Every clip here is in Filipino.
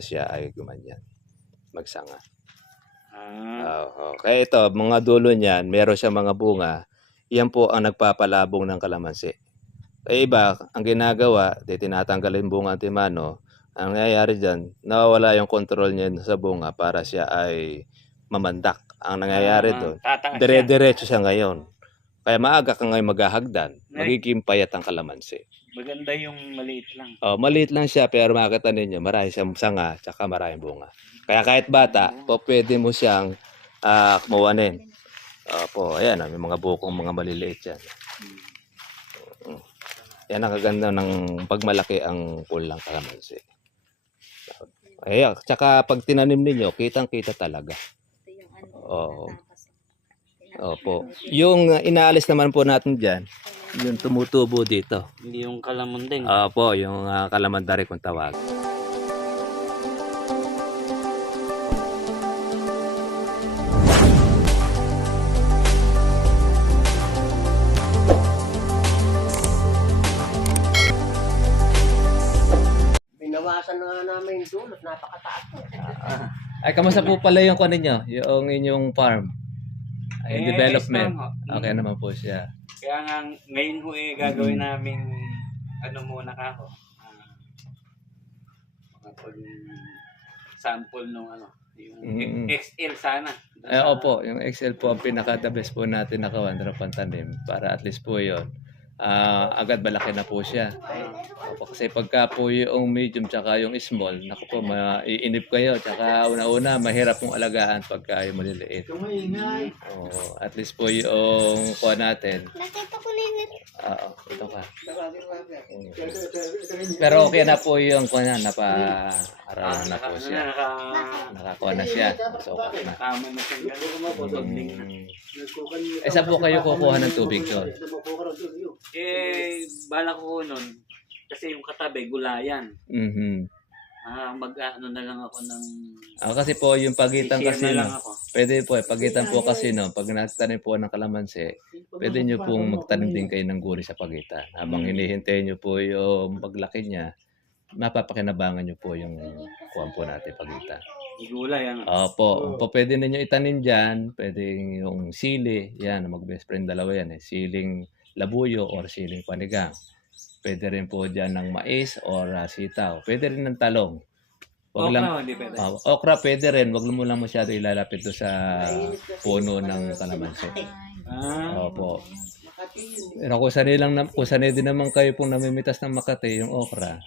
siya ay gumanyan, magsanga. Ah, Oo. Kaya ito, mga dulo niyan, meron siyang mga bunga. Yan po ang nagpapalabong ng kalamansi. Kaya iba, ang ginagawa, tinatanggal yung bunga antimano. Ang nangyayari dyan, nawawala yung control niya sa bunga para siya ay mamandak. Ang nangyayari doon, tataas siya. dire-diretso siya ngayon. Kaya maaga ka ngayon maghahagdan, magiging payat ang kalamansi. Maganda yung maliit lang. Oh, maliit lang siya pero makita ninyo, marami siyang sanga tsaka maraming bunga. Kaya kahit bata, po pwede mo siyang kumuhanin. Opo, ayan, may mga bukong mga maliliit yan. Yan ang kaganda ng pagmalaki ang pulang kalamansi. Ayan, tsaka pag tinanim ninyo, kitang-kita talaga. Oo. Opo. Yung inaalis naman po natin dyan, yung tumutubo dito. Hindi yung kalamundeng. Opo, yung kalamandari kung tawag. Binawasan na nga namin yung dulot, napakataas po. Ay, kamusta po pala yung kunin nyo? Yung inyong farm? Ay, development. Okay naman po siya. Kaya nga ngayon ho gagawin namin ano muna ka ho. Mga sample nung ano, yung XL sana. Opo, yung Excel po ang pinaka-the best po natin nakawan pantanim para at least po yun. Agad malaki na po siya. Opo, kasi pagka po yung medium tsaka yung small, naku po, maiinip kayo. Tsaka una-una, mahirap pong alagaan pagka yung maliliit. Oo, at least po yung kuha natin. Oo, ito ka. Pero okay na po yung kuha na, napa-araw na po siya. Nakakuha na siya. So, okay na. Tama na siyang gano'n. Saan po kayo kukuha ng tubig doon? Bala ko nun, kasi yung katabi, gulayan. Mhm. Mag-ano na lang ako ng... Kasi po, yung pagitan share kasi, na lang no, ako. pwede po, pagitan po kasi, no, pag nagtanim po ng kalamansi, pwede nyo pong magtanim din kayo ng gulay sa pagitan. Habang hinihintay nyo po yung paglaki niya, mapapakinabangan nyo po yung kuwan po natin pagitan. Gulay, ano? Opo, pwede ninyo itanim dyan, pwede yung sili, yan, mag-best friend dalawa yan, siling labuyo or siling panigang. Pwede rin po dyan ng mais or sitaw. Pwede rin ng talong. Hindi pwede. Okra pwede rin. Wag mo lang masyado ilalapit doon sa puno ng kalamansi. Opo. Pero kung sanay din naman kayo pong namimitas ng Makati, yung okra,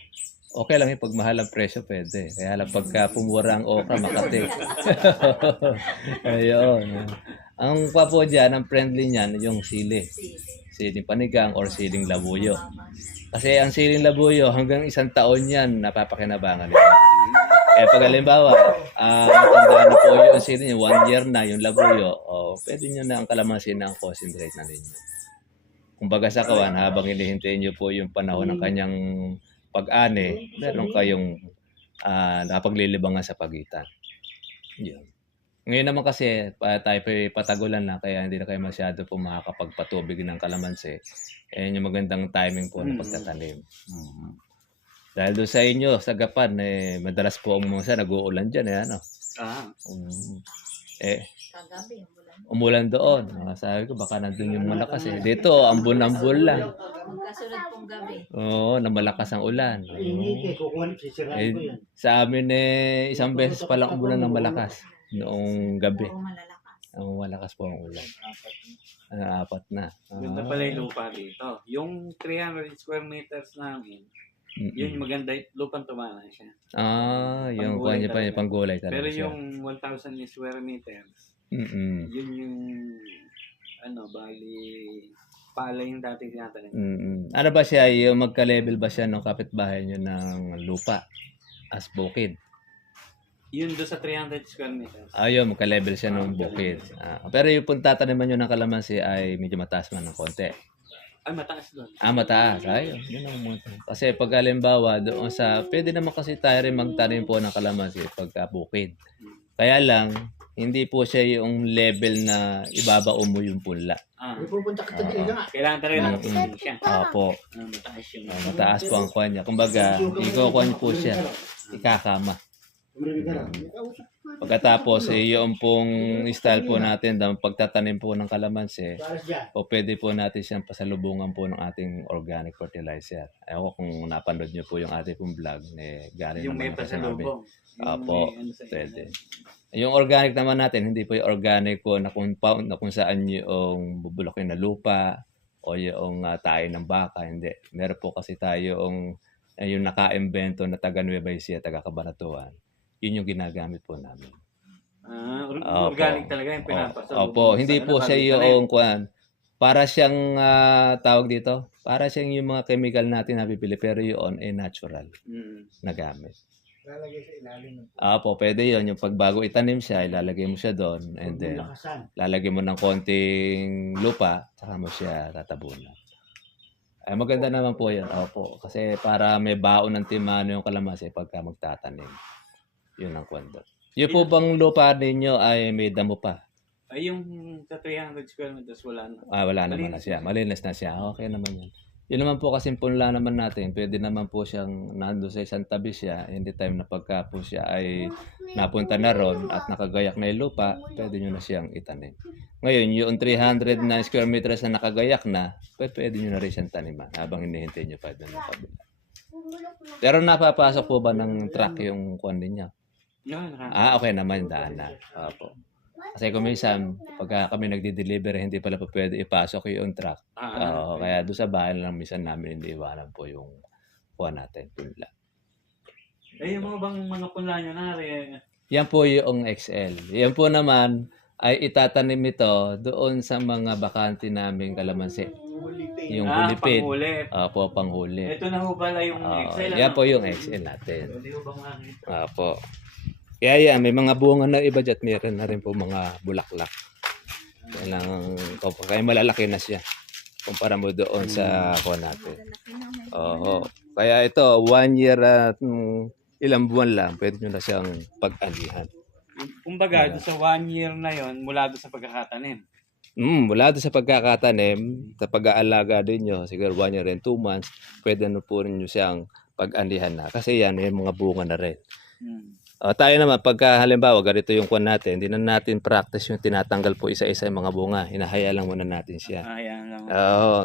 okay lang yung pagmahal ang presyo, pwede. Kaya lang pagka pumura ang okra, Makati. Ayun. Ang pa po dyan, ang friendly niyan, yung sili. Siling panigang or siling labuyo. Kasi ang siling labuyo, hanggang 1 taon yan, napapakinabangan nila. Kaya pag halimbawa, matandaan na po yung sili niyo, 1 year na yung labuyo, pwede nyo na ang kalamansi na ang concentrate na ninyo. Kumbaga sa kawan, habang hinihintay nyo po yung panahon ng kanyang pag-ani, meron kayong napaglilibangan sa pagitan. Yun. Ngayon naman kasi, tayo patagulan na, kaya hindi na kayo masyado po makakapagpatubig ng kalamansi. Ayan yung magandang timing po ng pagtatanim. Dahil doon sa inyo, sa Gapan, madalas po mga nag-uulan dyan. Ano? Umulan doon. Sabi ko, baka nandun yung malakas. Dito, ambon-ambon lang. Magkasunod pong gabi. Oo, na malakas ang ulan. Sa amin, isang beses pa lang umulan ng malakas. Noong gabi. Malakas po ang ulan. 4 na. Ganda pala yung lupa dito. Yung 300 square meters namin, yun maganda, lupang tumana siya. Yung kuha niya pa yung panggulay talaga. Pero siya. yung 1,000 square meters, yun yung, bali, palay yung dating tinatanim. Ano ba siya, yung magka-level ba siya ng kapitbahay niyo ng lupa? As bukid? Yun doon sa 300 square meters. Yun, magka-level siya ng bukid. Pero yung taniman nyo ng kalamansi ay medyo mataas man ng konti. Ay, mataas doon. Mataas. Yun ang mga. Kasi pag halimbawa, doon pwede naman kasi tayo rin magtanim po ng kalamansi pagka bukid. Kaya lang, hindi po siya yung level na ibabao mo yung punla. Kailangan talaga ng siya. Opo. Mataas yung... Mataas po ang kuha niya. Kumbaga, ikaw kuha niyo po siya. Ikakama. Pagkatapos, yung pong style po natin, ng pagtatanim po ng kalamansi, o pwede po natin siyang pasalubungan po ng ating organic fertilizer. Ewan ko kung napanood niyo po yung ating pong vlog, galing Yung may naman kasi namin. pasalubong. Opo, Yung may ano sa pwede. ilalim. Yung organic naman natin, hindi po yung organic po na compound na kung saan yung bubulukin na lupa o yung tayo ng baka. Hindi. Meron po kasi tayo yung naka-invento na taga Nueva Ecija, taga Cabanatuan. Yun yung ginagamit po namin. Opo. Organic talaga yung pinapasalubong. Opo, hindi po siya yung para siyang tawag dito, para siyang yung mga chemical natin na bibili, pero yun ay natural na gamit. Lalagay sa ilalim. Opo, pwede yun. Yung pagbago itanim siya, ilalagay mo siya doon, and then lalagay mo ng konting lupa, saka mo siya tatabunan. Ay, maganda naman po yun. Opo, kasi para may baon ng timano yung kalamansi pagka magtatanim. Yun ang kwento. Yung po bang lupa ninyo ay may damo pa? Ay, yung sa 300 square meters, wala na. Wala naman na siya. Malinis na siya. Okay naman yun. Yun naman po kasi punla naman natin. Pwede naman po siyang nando sa isang tabi siya. In the time na pagka po siya ay napunta na ron at nakagayak na yung lupa, pwede nyo na siyang itanim. Ngayon, yung 300 na square meters na nakagayak na, pwede nyo na rin siyang taniman habang hinihintay nyo pa doon ng kabila. Pero napapasok po ba ng truck yung kuwan ninyo? Okay naman, daan na. Opo. Kasi kung minsan, pagka kami nagdi-deliver, hindi pala po pwede ipasok yung truck. Kaya doon sa bahay lang minsan namin iniiwanan po yung kuha natin, punla. Yung mga bang mga punla nyo na rin? Yan po yung XL. Yan po naman ay itatanim ito doon sa mga bakante namin kalamansi. Yung hulipid. Panghuli. Opo, panghuli. Ito na ho pala yung XL. Yan po yung XL natin. Hindi ho bang makikita? Opo. Kaya yan, may mga bunga na iba dyan. Meron na rin po mga bulaklak. Kaya malalaki na siya. Kumpara mo doon sa kuha natin. Oo. Kaya ito, 1 year at ilang buwan lang, pwede nyo na siyang pag-anihan. Kumbaga, doon sa 1 year na yon mula doon sa pagkakatanim. Mula doon sa pagkakatanim, sa pag-aalaga din nyo, siguro 1 year and 2 months, pwede na po rin nyo siyang pag-anihan na. Kasi yan, may mga bunga na rin. Tayo naman, pagka halimbawa, ganito yung kuwan natin, hindi na natin practice yung tinatanggal po isa-isa yung mga bunga. Hinahaya lang muna natin siya.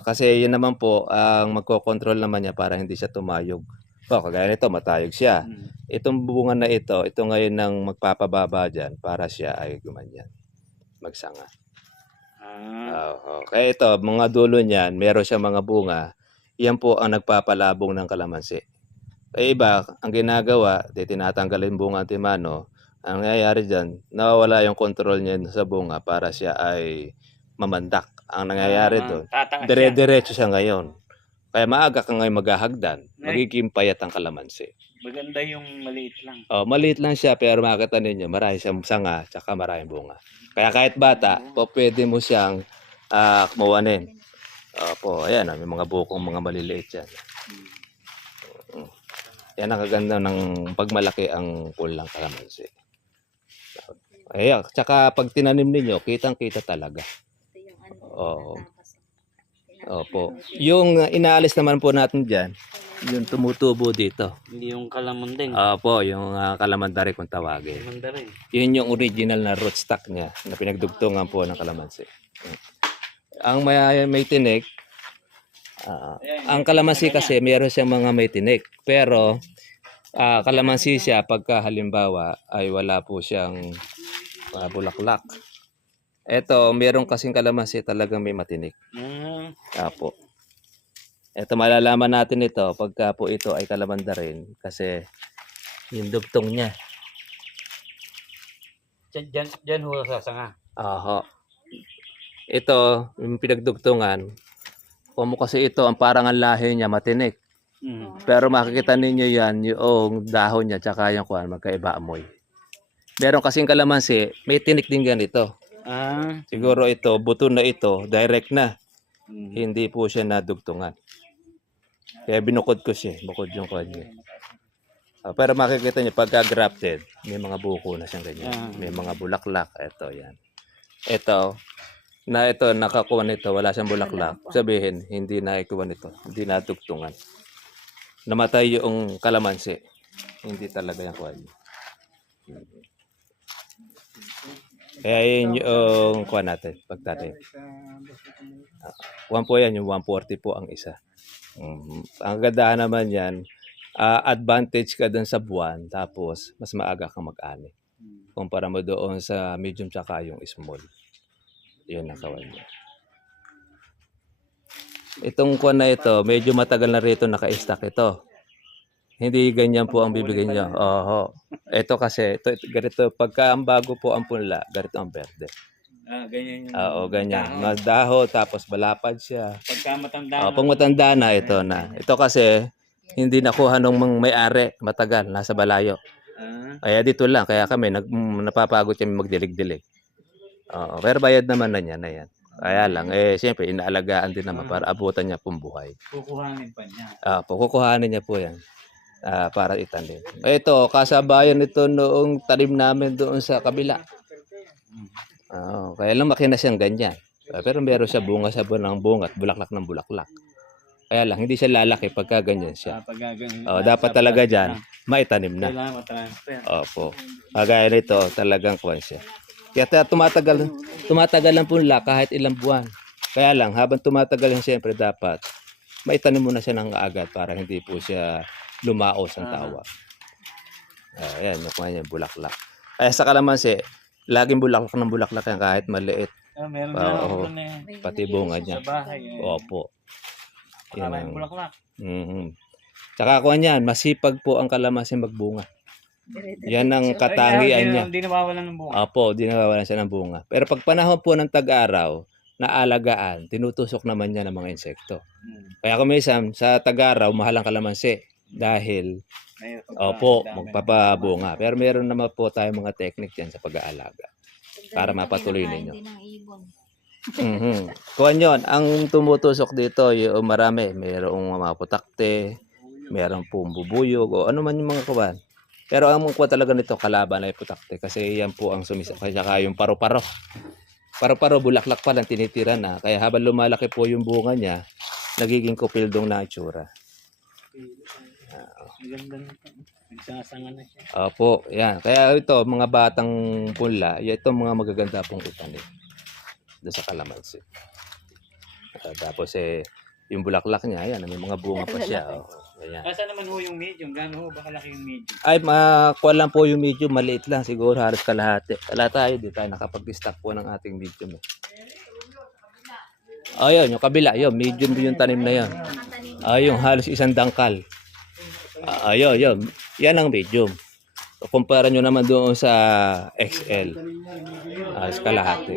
Kasi yun naman po, ang magkocontrol naman niya para hindi siya tumayog. Kagaya nito, matayog siya. Itong bunga na ito ngayon nang magpapababa dyan para siya ay gumanyan, magsanga. Kaya ito, mga dulo niyan, meron siya mga bunga. Yan po ang nagpapalabong ng kalamansi. Kaya iba, ang ginagawa, tinatanggal yung bunga ng timano. Ang nangyayari dyan, nawawala yung control niya sa bunga para siya ay mamandak. Ang nangyayari doon, dire-diretso siya ngayon. Kaya maaga ka ngayon maghahagdan, magiging payat ang kalamansi. Maganda yung maliit lang. Maliit lang siya, pero makikita ninyo, marami siyang sanga, tsaka maraming bunga. Kaya kahit bata, pwede mo siyang kumawanin. Ayan, may mga bukong mga maliliit yan. Yan ang kaganda ng pagmalaki ang pulang kalamansi. Tsaka pag tinanim ninyo, kitang-kita talaga. Opo. Yung inaalis naman po natin dyan, yung tumutubo dito. Hindi yung kalamandin. Opo, yung kalamandari kung tawagin. Yun yung original na rootstock niya na pinagdugtungan po ng kalamansi. Ang may tinik, ang kalamansi kasi meron siyang mga may tinik. Pero kalamansi siya pagka halimbawa ay wala po siyang bulaklak. Ito, meron kasing kalamansi talagang may matinik. Apo. Ito, malalaman natin ito pagka po ito ay kalamanda rin kasi yung dugtong niya. Diyan ho sa sanga. Ito, yung pinagdugtungan, kasi ito, ang parang ang lahi niya matinik. Pero makikita ninyo yan, yung dahon niya, tsaka yung kuhan, magkaiba amoy. Meron kasing kalamansi, may tinik din ganito. Siguro ito, buto na ito, direct na. Hindi po siya nadugtungan. Kaya binukod ko siya, bukod yung kuhan niya. Pero makikita niyo, pagka grafted, may mga buko na siyang ganyan. May mga bulaklak, ito yan. Ito, nakakuha nito, wala siyang bulaklak. Sabihin, hindi naikuha nito, hindi nadugtungan. Namatay yung kalamansi. Hindi talaga yung kuha niya. Kaya yun yung kuha natin, pagtanim. One po yan, yung 140 po ang isa. Ang ganda naman yan, advantage ka dun sa buwan, tapos mas maaga kang mag-ani. Kumpara mo doon sa medium tsaka yung small. Yun ang kawan niya. Itong kuha na ito, medyo matagal na rito naka-stack ito. Hindi ganyan po ang bibigyan niyo. Oho. Ito kasi, ganito, pagka ang bago po ang punla, ganito ang berde. Ganyan yung... Oo, ganyan. Madaho, tapos balapad siya. Pagka matanda Pag matanda na, ito na. Ito kasi, hindi nakuha nung may-ari, matagal, nasa balayo. Kaya dito lang, kaya kami, napapagod kami magdilig-dilig. Oo, pero bayad naman na niya na yan. Kaya lang, siyempre, inaalagaan din naman para abutan niya pong buhay. kukuhanin pa niya. Kukuhanin niya po yan. Para itanim. Ito, kasabayan ito noong tanim namin doon sa kabila. Kaya lang makina siyang ganyan. Pero meron siya bunga sa ng bunga at bulaklak ng bulaklak. Kaya lang, hindi siya lalaki pagka ganyan siya. Dapat talaga dyan, maitanim na. Kailangan matransfer. Opo. Kagaya nito, talagang kuwan siya. Kaya tumatagal lang punla kahit ilang buwan. Kaya lang, habang tumatagal yan, siyempre dapat maitanim mo na siya ng agad para hindi po siya lumaos ang tawag. Ayan, nakuha niya bulaklak. Kaya sa kalamansi, laging bulaklak ng bulaklak yan kahit maliit. Meron na ako na Pati bunga niya. sa bahay. Opo. Yan Maraming ang, bulaklak. Tsaka kuha niyan, masipag po ang kalamansi magbunga. Yan ang katangian niya. Hindi nawawalan ng bunga. Opo, di nawawalan siya ng bunga. Pero pag panahon po ng tag-araw, naalagaan, tinutusok naman niya ng mga insekto. Kaya kung minsan, sa tag-araw, mahal ang kalamansi. Dahil, magpapabunga. Pero meron naman po tayong mga technique yan sa pag-aalaga. Para mapatuloy ninyo. Kuhan yun, ang tumutusok dito, yung marami. Merong mga putakte, merong pumbubuyog, o ano man yung mga kuhan. Pero ang kuha talaga nito, kalaban ay putakte. Kasi yan po ang sumisakay. Saka yung paro-paro. Paro-paro, bulaklak pa lang, tinitira na. Kaya habang lumalaki po yung bunga niya, nagiging kupildong na itsura. Maganda nito. Nagsasanga na siya. Opo, yan. Kaya ito, mga batang punla, ito mga magaganda pong itanim. Doon sa kalamansi. Tapos yung bulaklak niya, yan, may mga bunga pa siya. Ganyan. Kasa naman ho yung medium? Gano'n ho ba kalaki yung medium? Ay, makuha lang po yung medium, maliit lang. Siguro halos kalahati. Wala tayo, di tayo nakapag-stock po ng ating medium. Ayun, yung kabila, yun, medium yung tanim na yan. Ayun, halos isang dangkal. Ayun. Yan ang medium. So, kumpara nyo naman doon sa XL. Halos kalahati.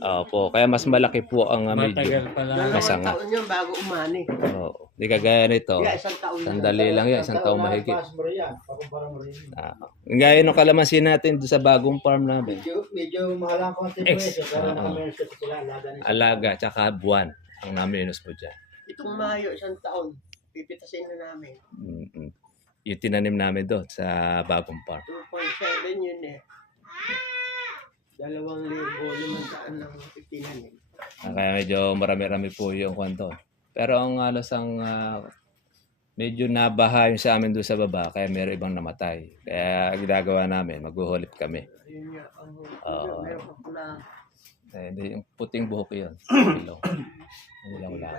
Opo, kaya mas malaki po ang medium. Masanga. Taon yun bago umani. Oo. Di kagaya nito. Isang taon. Sandali lang yan, isang taong mahigit. Gaya ng kalamansi natin doon sa bagong farm namin. Medyo mahal ang konti presyo. Pero nakamenos kasi sila. Alaga, tsaka buwan ang naminus po dyan. Itong Mayo, isang taon. Pipitasin na namin. Yung tinanim namin doon sa bagong farm. 2.7 yun eh. 2,500 lang tinanim. Kaya medyo marami-rami po yung kwanto. Pero ang halos ang medyo nabaha yung sa amin doon sa baba, kaya meron ibang namatay. Kaya ginagawa namin, maghuhulip kami. Ayun nga, meron pa pula. Hindi, yung puting buhok yun. Ilong. Ilaw-law.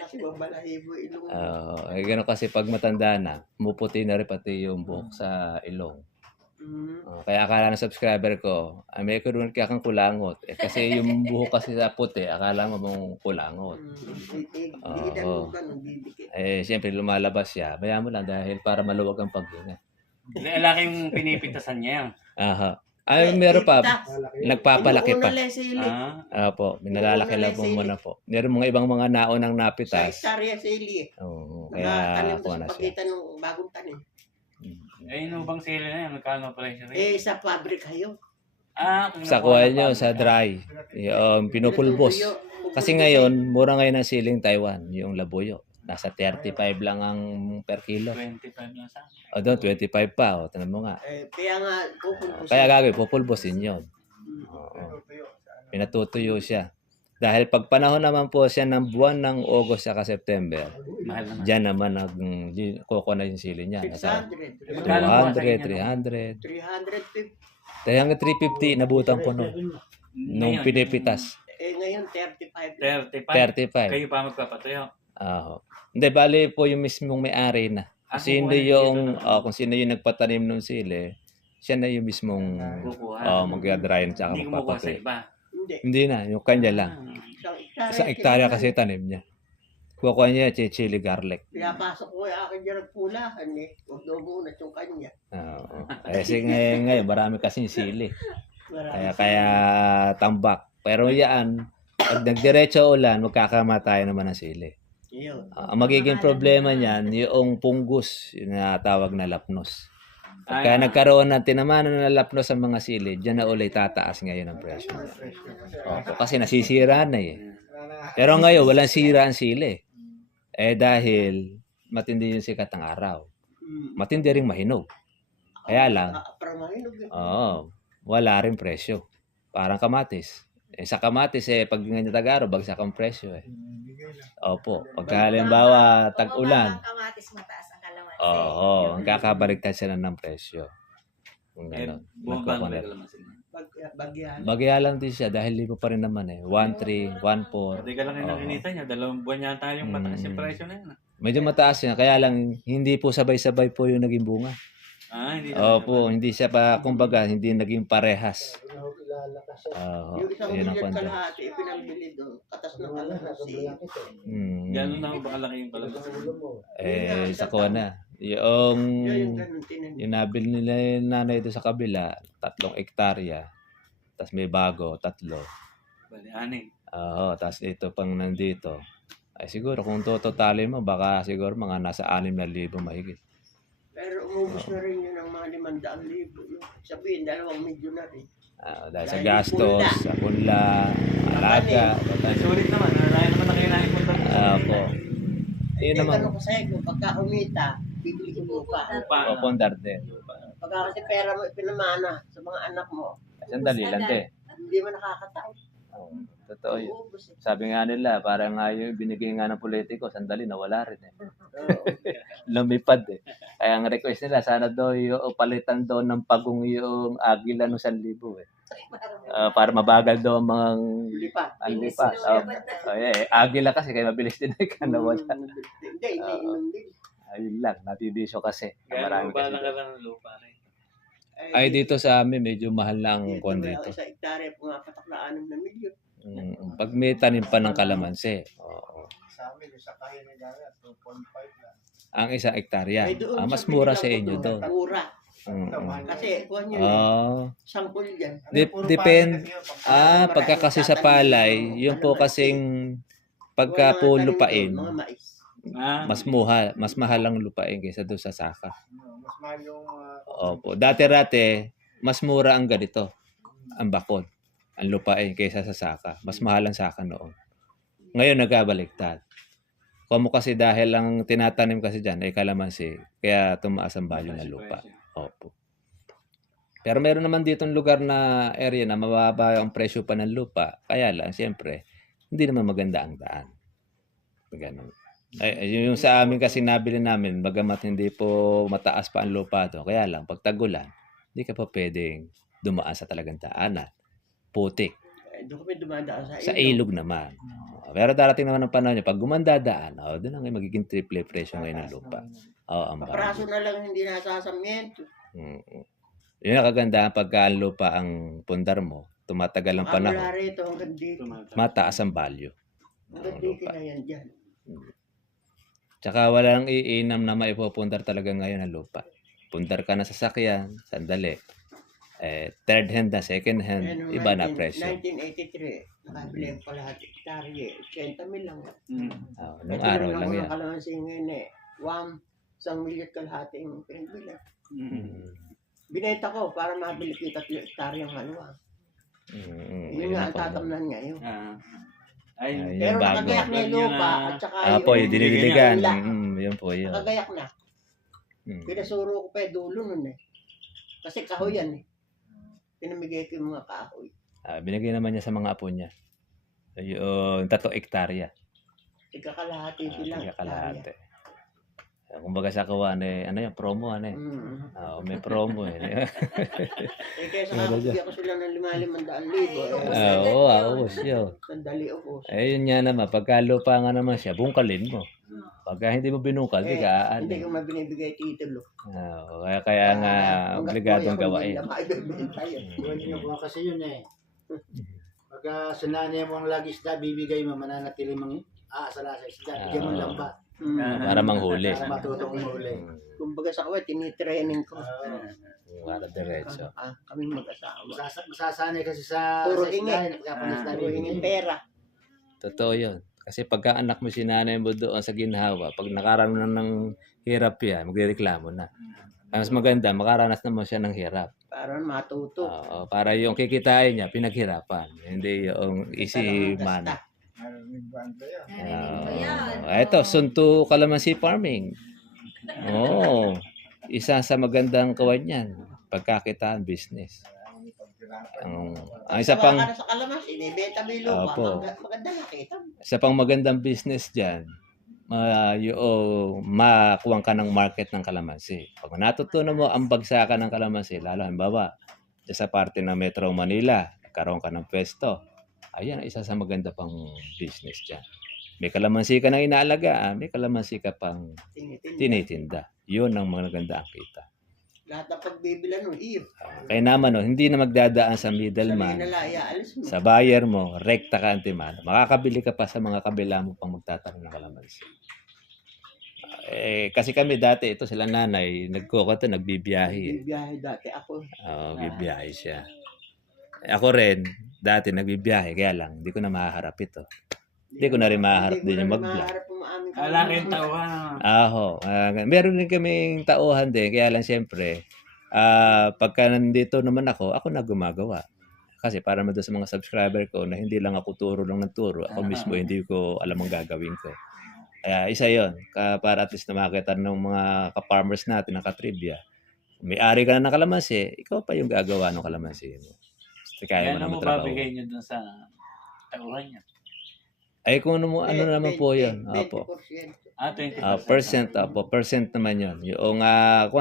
Kasi babalahibo ilong. Gano'n kasi pag matanda na, muputi na rin pati yung buhok sa ilong. Kaya akala ng subscriber ko, may karoon kaya kang kulangot. Kasi yung buhok kasi sa puti, akala mo mong kulangot. Siyempre lumalabas siya. Bayaan mo lang dahil para maluwag ang paghinga. Laki yung pinipintasan niya yan. Ay, meron pa. Nagpapalaki pa. Opo, minalalaki lang po muna po. Meron mga ibang mga naonang napitas. Sa hektarya sili. Oo, kaya ako na siya. Pagkita ng bagong tanim. Yung bang sili na yan? Magkano pa rin siya? Sa fabric hayo. Sa kuha nyo, sa dry. Yung pinupulbos. Kasi ngayon, mura ngayon ang siling Taiwan, yung labuyo. Nasa 35 lang ang per kilo. 25 lang sa Doon, 25 pa. Tanong mo nga. Kaya nga, pupulbos. Kaya gagawin, pupulbosin yun. Pinatutuyo siya. Dahil pag panahon naman po siya ng buwan ng August at September, Mahal naman. diyan naman kuko na yung sili niya. 600. Magkano po sa 200, inyo? 300. 350. Kaya hanggang 350, nabutan po nung Ngayon, pinipitas. Ngayon 35. 35. 35. Kayo pa magpapatuyo. Hindi, bali po yung mismong may-ari na. Kasi hindi yung, kung sino yung nagpatanim ng sili, siya na yung mismong Kukuha. mag-dryan tsaka Hindi kumukuha sa magpapatuyo. iba. Hindi. Hindi na, yung kanya lang. Isang hektarya kasi tanim niya. Kukuha niya chili garlic. Pinapasok ko yung akin dyan ng pulahan eh. Huwag daw muna yung kanya. Oo. Kasi ngayon, marami kasing sili. Marami. Kaya tambak. Pero yan, pag nagdiretso ulan, magkakamatay naman ng sili. Yun. Ang magiging problema niyan, yung punggus, yung tawag na lapnos. Pagka nagkaroon ng tinamanan na lapnos ang mga sili, diyan na ulit tataas ngayon ang presyo. Opo, kasi nasisira na eh. Pero ngayon, walang sira ang sili. Dahil matindi yung sikat ng araw. Matindi ring mahinog. Kaya lang, Parang mahinog eh. wala rin presyo. Parang kamatis. Sa kamatis pag ganyan Tagaro, bagsak ang presyo eh. Opo. Pagka halimbawa tag-ulan, Kamatis mataas ang kalamansi. ang kakabaliktad sila ng presyo. Kung gano'n. Bumaba ang kalamansi. Bagyan. Bagya lang din siya dahil libo pa rin naman eh. 1.3, 1.4. Hindi ka lang yung nakinita niya. 2 buwan yata yung mataas yung presyo na yun. Medyo mataas yan. Kaya lang, hindi po sabay-sabay po yung naging bunga. Hindi. Opo, hindi siya pa, kumbaga, hindi naging parehas. Yung isang Yun ang milyon kwento. kalahati, ipinambili doon. Katas ng kalamansi. Gano'n na ba kalaki yung kalamansi? Sa kuha na. Yung Yung ganun tinanim. yung nabili nila yung nanay doon sa kabila, 3 hektarya. Tapos may bago, 3. Bali, 6. Tapos ito pang nandito. Ay siguro kung totalin mo, baka siguro mga nasa 6,000 mahigit. Pero umubos na rin yun ng mga 500,000. Sabihin, 2 milyon na rin. Dahil sa gastos, sa punla, alaga. Sulit naman. Marami naman na kailangan punta. Opo. Yun Hindi, naman. ganun kasi kung pagka umita, bibili ko lupa. O, pondar din. Pagka kasi pera mo ipinamana sa mga anak mo, Sandali lang din. hindi mo nakakatao. Totoo yun. Uubos eh. Sabi nga nila, parang nga yung binigay nga ng politiko, sandali, nawala rin eh. Lumipad eh. Kaya ang request nila, sana daw yung palitan daw ng pagong yung agila no 1,000 eh. Para mabagal daw ang mga Lipat. anlipas. Agila kasi, kaya mabilis din ay nawala. Hindi, iniinom din. Ayun lang, natibisyo kasi. Gano'n Marami ba kasi. lang ka lang ng lupa rin? Ay, dito sa amin, medyo mahal lang ang kwan dito. Sa hektarya, pumapatak na 6 na milyon. Pag may tanim pa ng kalamansi. Oo. Sa amin, sa kaya na gaya, 2.5 lang. Ang 1 hektarya. Ay, doon, Mas sa mura Pilipinas sa po inyo doon, to. Mura. Kasi, kuhan yun eh. Sangkul yan. Pagka kasi sa palay, yun po kasing pagka Mga po tanim lupain, doon, mga mais. mas mahal ang lupain kaysa doon sa saka. Mas mahal yung Opo. Dati-rate, mas mura ang ganito, ang bakod, ang lupain kaysa sa saka. Mas mahal ang saka noon. Ngayon nagkabaliktad. Como kasi dahil ang tinatanim kasi dyan ay kalamansi, kaya tumaas ang value ng lupa. Opo. Pero meron naman ditong lugar na area na mababa ang presyo pa ng lupa. Kaya lang, siyempre, hindi naman maganda ang daan. Ganun. Yung sa amin kasi nabili namin, bagamat hindi po mataas pa ang lupa to. Kaya lang, pag tagulan, hindi ka pa pwedeng dumaan sa talagang daanan. Putik. Doon kami dumadaan Sa ilog naman. Pero darating naman ang panahon niya, pag gumandadaan, doon na ngayon magiging triple presyo ngayon ng lupa. Ang Papraso na lang hindi nasasamyento. Yun ang kagandahan pagka ang lupa ang pundar mo, tumatagal ang panahon, Mula rito hanggang dito. mataas ang value. Hanggang dito na yan dyan. Tsaka walang iinam na maipupundar talaga ngayon ang lupa. Pundar ka na sa sakyan, sandali. Third hand na, second hand, Noong iba na presyo. 1983, nakabili ko lahat hektarya. 80 mil lang. Nung araw lang yan. Kalamansi ngayon eh. 1 milyon kalahati yung pinagbilang. Binenta ko para mabili ko 3 hektarya ng haluan. Yun nga ang tatamnan niya yun. Ayun Pero yung bago. nakagayak na yung lupa at saka Po, yung dinidiligan. ulan. Yun po yun. Nakagayak na. Pinasuro ko pa yung dulo nun eh. Kasi kahoy yan eh. Pinamigay ko yung mga kahoy. Binigay naman niya sa mga apo niya. Yung 3 hektarya. Tika kalahati sila. Tiga kalahati. Kumbaga sa kawan ano yung promo ano eh. May promo eh. Kaya sa kakabigyan ko sila ng 5,000 Ubos yun. Sandali ubos. Yun nga naman, pagka lupa nga naman siya, bungkalin mo. Pagka hindi mo binungkal, di ka Hindi ko mabinibigay titulo. kaya nga, obligadong gawain. Buwan nyo po kasi yun eh. Pagka sinanay mo ang lagi isda, bibigay mo, mananatili mong aasala sa isda. Bigyan mo ng lambat. Para manghuli. Para matutong huli. Kumbaga sa kaway, tinitraining ko. Para diretso. Kami mag-asawa. Masasanay kasi sa Puro isda, ingit. pagkapanas na Puro ingit pera. Totoo yun. Kasi pagka anak mo sinanay mo doon sa ginhawa, pag nakaranas ng hirap yan, magrereklamo na. Mas maganda, makaranas naman siya ng hirap. Para matuto. Para yung kikitain niya, pinaghirapan. Hindi yung easy money. Narinig ba yan? Ito, Sunto Calamansi Farming. Isa sa magandang kawan yan. Pagkakitaan business. Ang isa pang Sa kalamansi, benta mo yung lupa. Maganda nakita. Isa pang magandang business dyan, yung makuha ka ng market ng kalamansi. Pag natutunan mo ang bagsakan ng kalamansi, lalo halimbawa, sa parte ng Metro Manila, nagkaroon ka ng pwesto. Ayan, isa sa maganda pang business dyan. May kalamansi ka nang inaalagaan, may kalamansi ka pang tinitinda. Yun ang maganda ang kita. Lahat ng pagbibilan nun, iyo. Kaya naman, hindi na magdadaan sa middleman. Sa buyer mo, rekta ka antimano. Makakabili ka pa sa mga kabila mo pang magtatanim ng kalamansi. Kasi kami dati, ito sila nanay, nagbibiyahe. Bibiyahe dati ako. Bibiyahe siya. Ako rin, dati nagbibiyahe, kaya lang, hindi ko na mahaharap ito. Hindi ko na rin mahaharap din yung mag-vlog. Wala rin tauhan. Meron din kaming tauhan din, kaya lang siyempre, pagka nandito naman ako na gumagawa. Kasi para doon sa mga subscriber ko na hindi lang ako turo lang ng turo, ako mismo hindi ko alam ang gagawin ko. Kaya isa yon, para at least na makita ng mga ka-farmers natin, naka-trivia. May-ari ka na ng kalamansi, ikaw pa yung gagawa ng kalamansi mo. Kaya mo na matrabaho. Babigay nyo dun sa tauhan niya? Kung ano naman po yun. 20%. 20%. Percent naman yun. Yung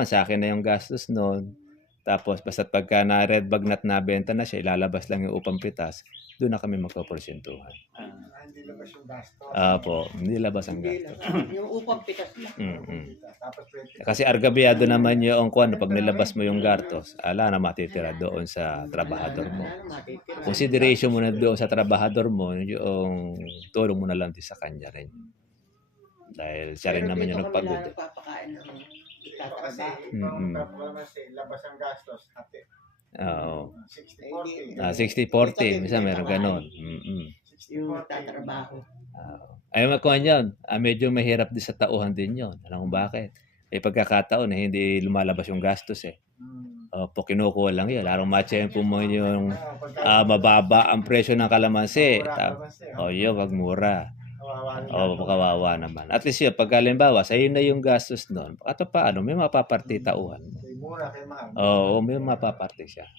sa akin na yung gastos noon. Tapos basta pagka na red bag nabenta na siya, ilalabas lang yung upang pitas, doon na kami magpaporsentuhan. Hindi labas yung gastos. Hindi labas ang gastos. Yung upang pitas lang. Tapos Kasi argabyado naman yung pag nilabas mo yung gastos, ala na matitira doon sa trabahador mo. Consideration mo na doon sa trabahador mo, yung tulong mo na lang din sa kanya rin. Dahil siya rin naman yung nagpagod. Nagpapakain ng kasi labas ang gastos natin. 60-40. Minsan meron ganon. Yung tatrabaho. Ayaw makuha yun. Medyo mahirap din sa tauhan din yun. Alam mo bakit? Pagkakataon hindi lumalabas yung gastos eh. Kinukuha lang yun. Larong matsyempo mo yung mababa ang presyo ng kalamansi. Yun, wag mura. Kawawa naman. At least yun, pag halimbawa, sa'yo na yung gastos nun, at paano, may mapaparti tauhan mo. Mura kay mahal. May mapaparti siya.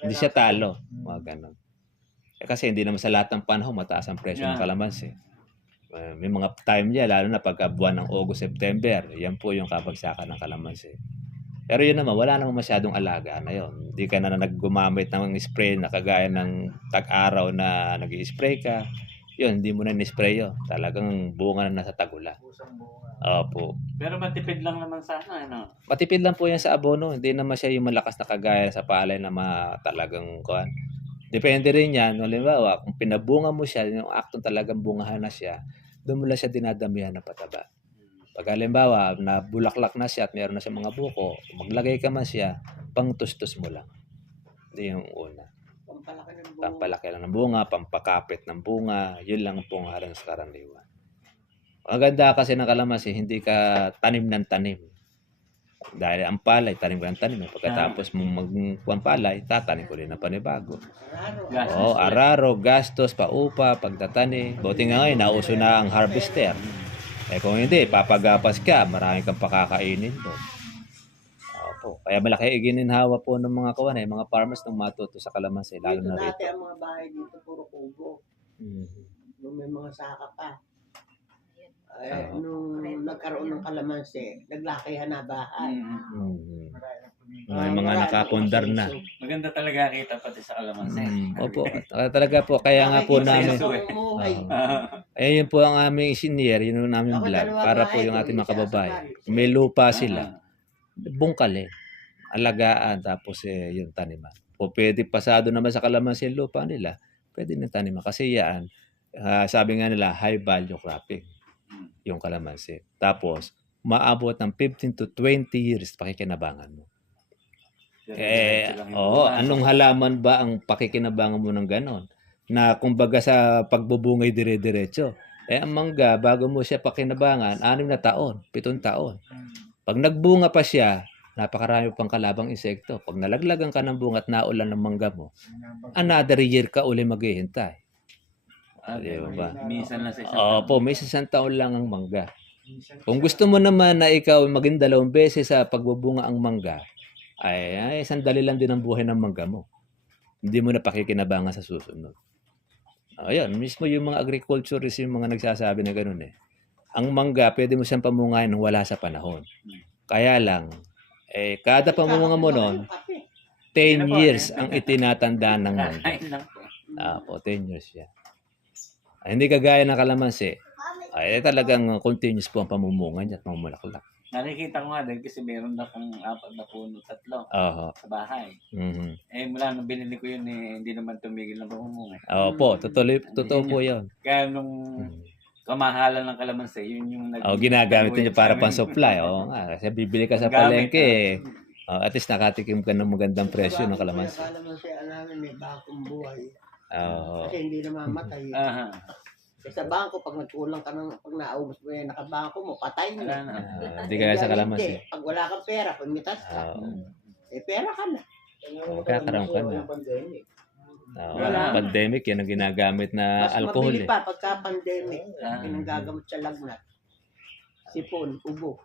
Hindi siya talo. Mga ganon. Kasi hindi naman sa lahat ng panahon mataas ang presyo ng kalamansi. May mga time niya, lalo na pagka buwan ng August, September, yan po yung kabagsakan ng kalamansi. Pero yun naman, wala namang masyadong alaga na yun. Hindi ka na naggumamit ng spray na kagaya ng tag-araw na nag-i-spray ka. Yun, hindi mo na ni-spray yun. Talagang bunga na nasa tagula. Opo. Pero matipid lang naman sana, ano? Matipid lang po yan sa abono. Hindi naman siya yung malakas na kagaya sa palay na talagang kuhan. Depende rin yan. Halimbawa, kung pinabunga mo siya, yung aktong talagang bungahan na siya, doon mo lang siya dinadamihan ng pataba. Pag halimbawa, na bulaklak na siya at meron na siya mga buko, maglagay ka man siya, pang-tustos mo lang. Hindi yung una. Pampalaki lang ng bunga, pampakapit ng bunga, yun lang ang pungaran sa karaniwan. Ang ganda kasi ng kalamansi, hindi ka tanim ng tanim. Dahil ang palay, tanim ka ng tanim. Pagkatapos mong magkuhan palay, tatanim ko rin na panibago. Araro, gastos, paupa, pagtatani. Buti nga ngayon, nauso na ang harvester. Kung hindi, papagapas ka, marami kang pakakainin doon. Kaya malaki igininhawa po ng mga kawan, mga farmers nang matuto sa kalamansi, lalo na rito. Dati ang mga bahay dito, puro kubo. Nung may mga saka pa. Ay, Oo. nung nagkaroon ng kalamansi, naglakihan na bahay. May mga nakapundar na. Maganda talaga kita pati sa kalamansi. Opo, talaga po. Kaya nga po namin, Umuhay. yun po ang aming senior, yun ang aming Ako, vlog, dalawa para bahay po yung ko, ating mga isa sa kababayan. bahay. Kung may lupa sila, bungkalin, alagaan, tapos yung taniman. O pwede pasado naman sa kalamansi yung lupa nila, pwede na taniman. Kasi yan, sabi nga nila, high value cropping, yung kalamansi. Tapos, maabot ng 15 to 20 years pakikinabangan mo. Anong halaman ba ang pakikinabangan mo ng ganon? Na kumbaga sa pagbubungay dire-diretso. Ang mangga, bago mo siya pakinabangan, 6 na taon, 7 taon. Pag nagbunga pa siya, napakarami pang kalabang insekto. Pag nalaglagan ka ng bunga at naulan ng mangga mo, another year ka uli maghihintay. Di ba? Minsan lang sa isang Opo, may 1 taon lang ang mangga. Kung gusto mo naman na ikaw maging 2 beses sa pagbubunga ang mangga, ay sandali lang din ang buhay ng mangga mo. Hindi mo na pakikinabangan sa susunod. Ayun, mismo yung mga agriculturists yung mga nagsasabi na gano'n eh. Ang mangga, pwede mo siyang pamungahin nung wala sa panahon. Kaya lang, kada pamunga mo noon, 10 years ang itinatanda ng mangga. Po, 10 years yan. Hindi kagaya ng kalamansi, talagang continuous po ang pamumunga niya at mamulaklak. Nakikita ko nga din kasi meron na akong 4 na puno, 3 sa bahay. Mula nung binili ko yun, hindi naman tumigil na pamumunga. Opo, totoo po yun. Kaya nung kamahalan ng kalamansi, yun yung ginagamit niya para pang-supply. Kasi bibili ka sa palengke, at least nakatikim ka ng magandang presyo ng kalamansi. Kalamansi, namin may bakong buhay. Oo. Kasi hindi namamatay. Sa bangko, pag nagkulang ka ng, pag naubos mo yan, nakabangko mo, patay mo. Hindi kaya sa kalamansi. Pag wala kang pera, pumitas ka. Pera ka na. Magkakaroon ka na. Pandemic, yan ang ginagamit na Mas alcohol. mabili pa pagka-pandemic. Pinanggagamot sa lagnat. Sipon, ubo.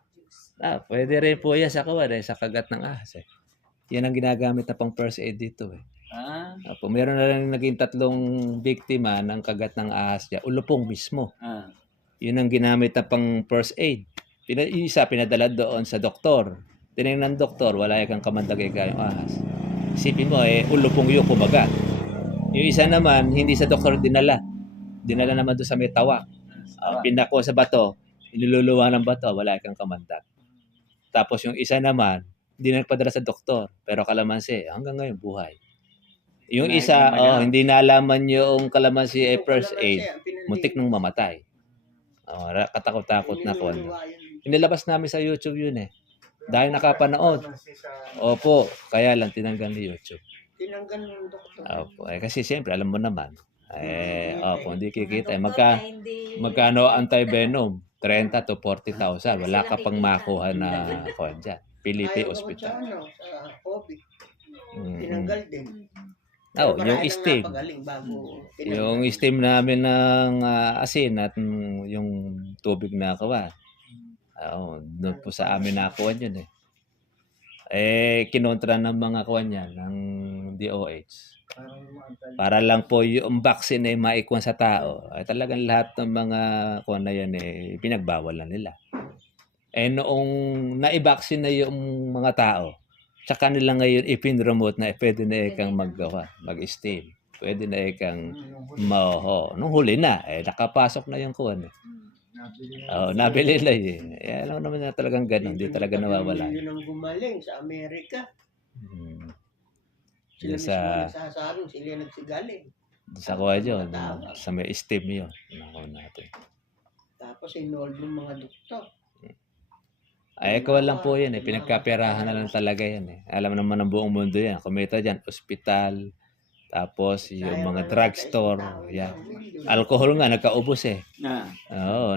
Pwede rin po yan sa sa kagat ng ahas. Yan ang ginagamit na pang first aid dito meron na lang naging 3 biktima ng kagat ng ahas niya. Ulupong mismo. Yun ang ginamit na pang first aid. Isa pinadala doon sa doktor. Tinignan ng doktor, wala kang kamandagay kayong ahas. Isipin mo, ulupong yung kumagat. Yung isa naman, hindi sa doktor dinala. Dinala naman doon sa may tawa. Pinako sa bato, iniluluwa ng bato, wala kang kamandag. Tapos yung isa naman, hindi nagpadala sa doktor. Pero kalamansi, hanggang ngayon buhay. Yung isa, hindi nalaman yung kalamansi first aid, muntik nung mamatay. Katakot-takot na kuwan. Inilabas namin sa YouTube yun Dahil nakapanood. Opo, kaya lang tinanggal ni YouTube. Tinanggal ng doktor. Opo, kasi siyempre, alam mo naman. Hindi kikita. Magkano anti-venom? 30 to 40,000. Wala ka pang makuha na kuwan dyan. Pilipi Hospital. Sa COVID. Tinanggal din. Yung steam. Yung steam namin ng asin at yung tubig na kawan. Doon po sa amin nakuha yun kinontra ng mga kawan yan, ng DOH. Para lang po yung vaccine maikuha sa tao. Talagang lahat ng mga kawan na yan pinagbawal na nila. Noong na-vaccine na yung mga tao, tsaka nila ngayon ipin-remote na pwede na ikang maggawa, mag-steam. Pwede na ikang nung huli na, nakapasok na yung kuwan nabili na alam naman na talagang gano'n, hindi talaga nawawala. Yun ang gumaling sa Amerika. Sila Sa nagsasabing sila nagsigaling. sa kuwan yun, sa may steam yun. Natin. Tapos involved ng mga doktor. Ikaw lang po yan pinagkaperahan na lang talaga yan Alam naman ng buong mundo yan. Kumita dyan, ospital, tapos yung mga drugstore, yan. Alcohol nga, nagkaubos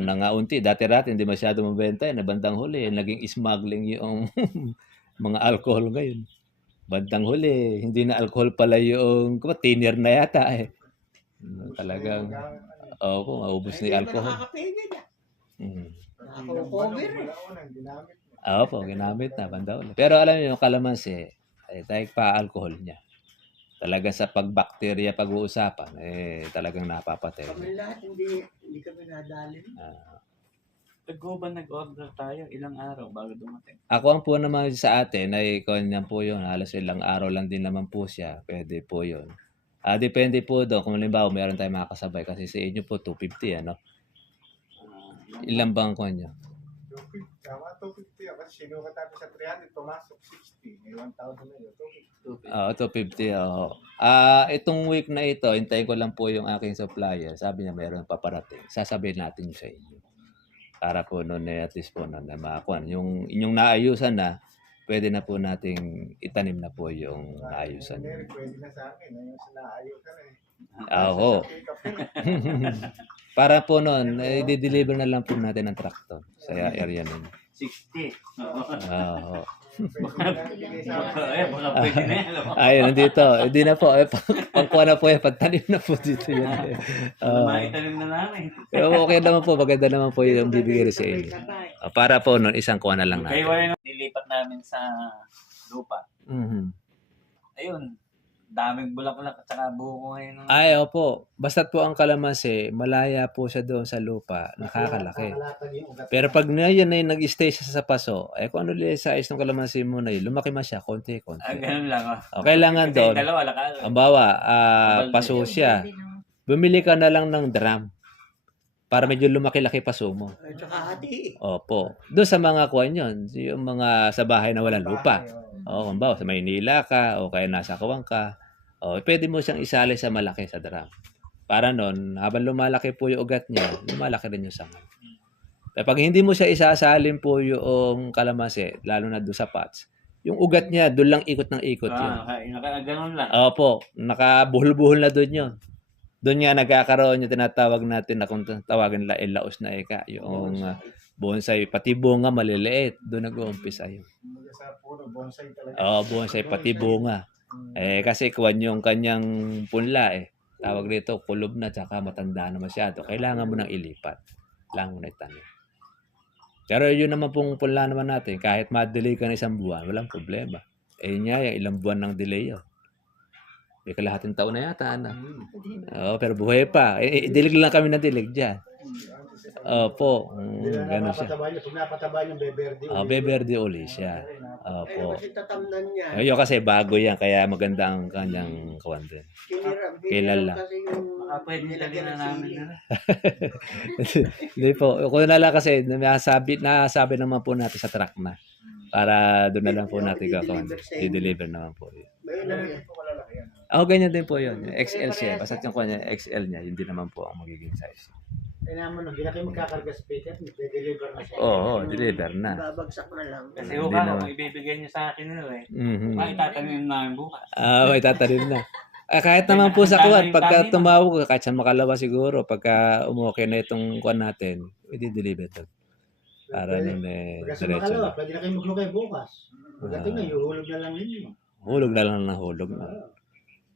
nangaunti. Dati-dati, hindi masyado mabenta bandang huli, naging smuggling yung mga alcohol ngayon. Bandang huli, hindi na alcohol pala yung, tiner na yata Talagang, maubos na yung alcohol. Nakakapigil Opo, ginamit na bandang huli. Pero alam niyo, yung kalamansi, dahil pa alcohol niya. talaga sa pagbakterya pag-uusapan, talagang napapatay. Kami lahat, hindi kami nadali. Tago ba nag-order tayo? Ilang araw bago dumating? Ako ang po naman sa atin ay kanyan po yun. Halos ilang araw lang din naman po siya. Pwede po yun. Depende po doon. Kung halimbawa meron tayong makakasabay. Kasi sa inyo po 250 ano? Ilang bang kanyo? 250. Tama, 250. Kasi sinukat natin sa 300, pumasok 60. May 1,000 na yun. 250. 250. Oo. Itong week na ito, hintayin ko lang po yung aking supplier. Sabi niya meron paparating. Sasabihin natin yung sa inyo. Para po noon at least po noon na makakuha. Yung inyong naayusan na, pwede na po nating itanim na po yung naayusan. Pwede na sa akin. Yung sinaayusan Oo. Para po noon, i-deliver na lang po natin ang tractor sa area nun. 60. Oo. Baka pwede na yan. Ay, nandito. Hindi na po. Pangkuha na po yan. Pagtanim na po dito yan. Maitanim na namin. Pero okay naman po. Maganda naman po yung bibigay sa inyo. Para po noon, isang kuha na lang Kaya natin. wala nung nilipat namin sa lupa. Mhm. Ayun, daming bulaklak at saka buko ngayon. Ay, opo. Basta't po ang kalamansi, malaya po siya doon sa lupa. Nakakalaki. Pero pag na yan ay nag-stay siya sa paso, kung ano yung size ng kalamansi mo na yun, lumaki man siya, konti-konti. Ganun lang. Kailangan Kasi doon, dalawa lakad. ang bawa, paso siya. Bumili ka na lang ng drum para medyo lumaki-laki paso mo. At saka hati. Opo. Doon sa mga kuwan yun, yung mga sa bahay na walang lupa. Kung bawa, sa Maynila ka, o kaya nasa Kawang ka, pwede mo siyang isali sa malaki sa drum. Para nun, habang lumalaki po yung ugat niya, lumalaki rin yung sanga. Pero pag hindi mo siya isasalin po yung kalamansi, lalo na doon sa pots, yung ugat niya, doon lang ikot ng ikot yun. Ganun lang. Opo, nakabuhol-buhol na doon yun. Doon nga nagkakaroon yung tinatawag natin na kung tawagin nila laos na eka, yung bonsai, pati bunga maliliit, doon nag-uumpisa yun. Sa puno, bonsai talaga. Oo, bonsai, pati bunga. Kasi kuwan yung kanyang punla Tawag dito, kulob na, tsaka matanda na masyado. Kailangan mo nang ilipat. Kailangan mo na itanim. Pero yun naman pong punla naman natin, kahit ma-delay ka na isang buwan, walang problema. Niya, yung ilang buwan ng delay yun. May kalahating taon na yata, pero buhay pa. Dilig lang kami na dilig dyan. Opo, gano'n siya. Pag napataba yung beberde. Beberde uli siya. Opo. Kasi tatamnan niya. Ayun kasi bago yan, kaya maganda ang kanyang kawan din. Kilala. Kasi yung Pwede nilagyan na namin na. Hindi po. Kung nala kasi, nasabi naman po natin sa truck na. Para doon na lang po natin gagawin. I-deliver naman po yun. Ganyan din po yun. XL siya. Basta yung kanya XL niya, hindi naman po ang magiging size. Kaya naman, hindi na kayo magkakarga speaker, i-deliver na siya. Oo, deliver na. babagsak na lang. Kasi Hindi kung naman. ibibigay niyo sa akin nila Mhm. Maitatanim namin bukas. May tatanim na. Kahit naman po sa kuwan, pagka tumawag ka, kahit sa makalawa siguro, pagka umokay na itong kuwan natin, i-deliver to. Para nun Pagka diretso sumakalawa, na. pwede na kayo maglukay bukas. Pagdating na, yuhulog na lang ninyo. Hulog na lang ng hulog na.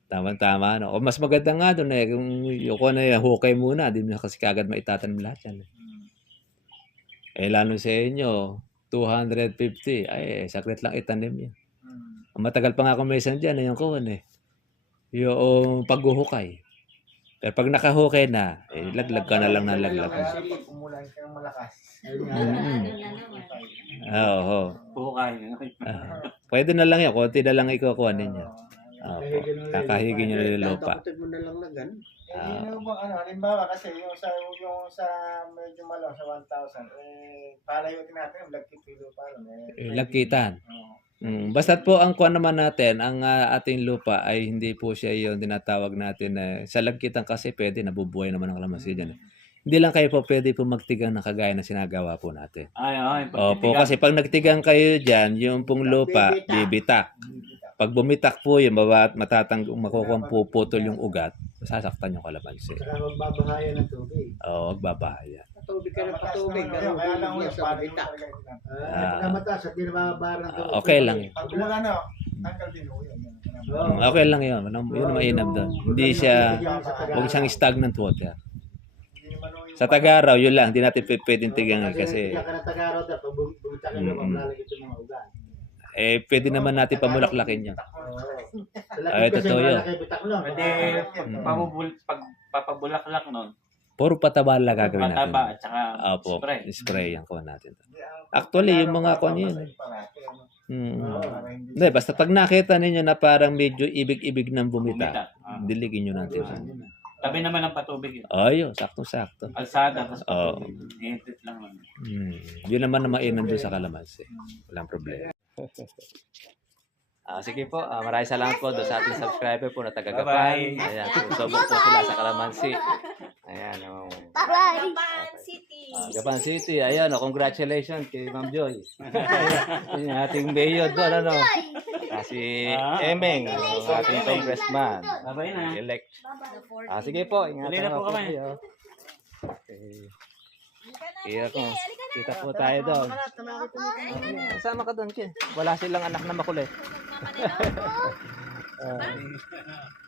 Tama-tama. No? O mas maganda nga doon kung yung kuwan na hukay muna, di mo na kasi kagad maitatanim lahat yan. Lalo sa inyo, 250, saklit lang itanim yan. Matagal pa nga kung may isang dyan, yung kuwan yung paghuhukay. Pero pag nakahukay na, laglag ka na lang ng laglag. Umulan ka ng malakas. Oo. Bukas. Pwede na lang yan, konti na lang ikukuha ninyo. Kakahigin nyo na yung lupa. Tataputin mo na lang na gano'n. Halimbawa kasi yung sa medyo malaw sa 1,000, palayutin natin yung lagkit lupa. Lagkitan. Basta't po ang kuha naman natin, ang ating lupa ay hindi po siya yung tinatawag natin sa lagkitan kasi pwede, nabubuhay naman ang kalamansi dyan. Hindi lang kayo po pwede po magtigang na kagaya na sinagawa po natin. Opo, kasi pag nagtigang kayo dyan, yung pong lupa, bibitak. Pag bumitak po yun, makukuputol yung ugat, sasaktan yung kalamansi. Saka magbabahayan ng tubig. Oo, magbabahayan. Patubig ka na patubig. Kaya lang yung sa bitak. Pagka mataas at di nababaharan ng tubig. Okay lang. Pag wala na, tanggal din ho yun. Okay lang yun. Yun mainam doon. Hindi siya, huwag siyang stagnant water. Sa Tagaraw, yun lang. Hindi natin pwedeng tigangan kasi Kaya ka na Tagaraw, pag bumitakin mo, maglalagay ito ng ugat. pwede naman natin pamulaklakin yun. Sa lakit Ay, kasi totoo yun. malaki bitak lang. Pwede pag papabulaklak nun, Puro pataba lang gagawin natin. mataba at saka Opo, spray. spray ang kuha natin. Actually, yung mga kuha niyo yun. Hindi, basta pag nakita ninyo na parang medyo ibig-ibig ng bumita, diligin nyo natin. Tabi naman ng patubig yun. Ayun, saktong-sakto. Alsada, tapos Oo. patubig. Iintit lang naman. Yun naman na mainam doon sa kalamansi. Walang problema. Sige po, maraming salamat po doon sa ating subscriber po na taga-Gapan. Bye-bye. Ayan, susubok po sila sa kalamansi. Ayan, Gapan City. Gapan City. Ayan, congratulations kay Ma'am Joy. Yung ating mayor doon, ano? Si Emeng, ang ating congressman. Bye-bye na. Elect. Sige po, ingatan Tuloy na po po kami. kayo. Okay. Kita po tayo doon. Sama ka doon, Ken. Wala silang anak na makulit.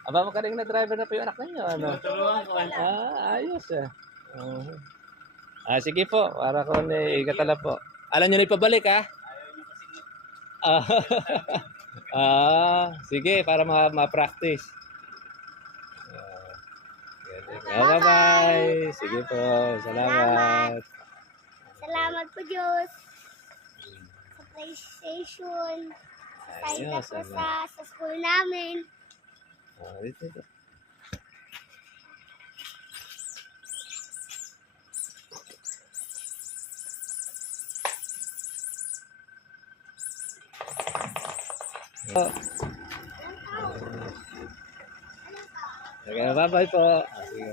Aba, magaling na driver na po yung anak ninyo. Ano? Ayos eh. Sige po, para ko ikatala po. Alam nyo na ipabalik, ha? Sige, para ma-practice. Bye-bye. Sige po, salamat. Salamat po Diyos. Sa PlayStation. Sa side Ayos, ako sa school namin. Dito. Okay, bye-bye po. Sige.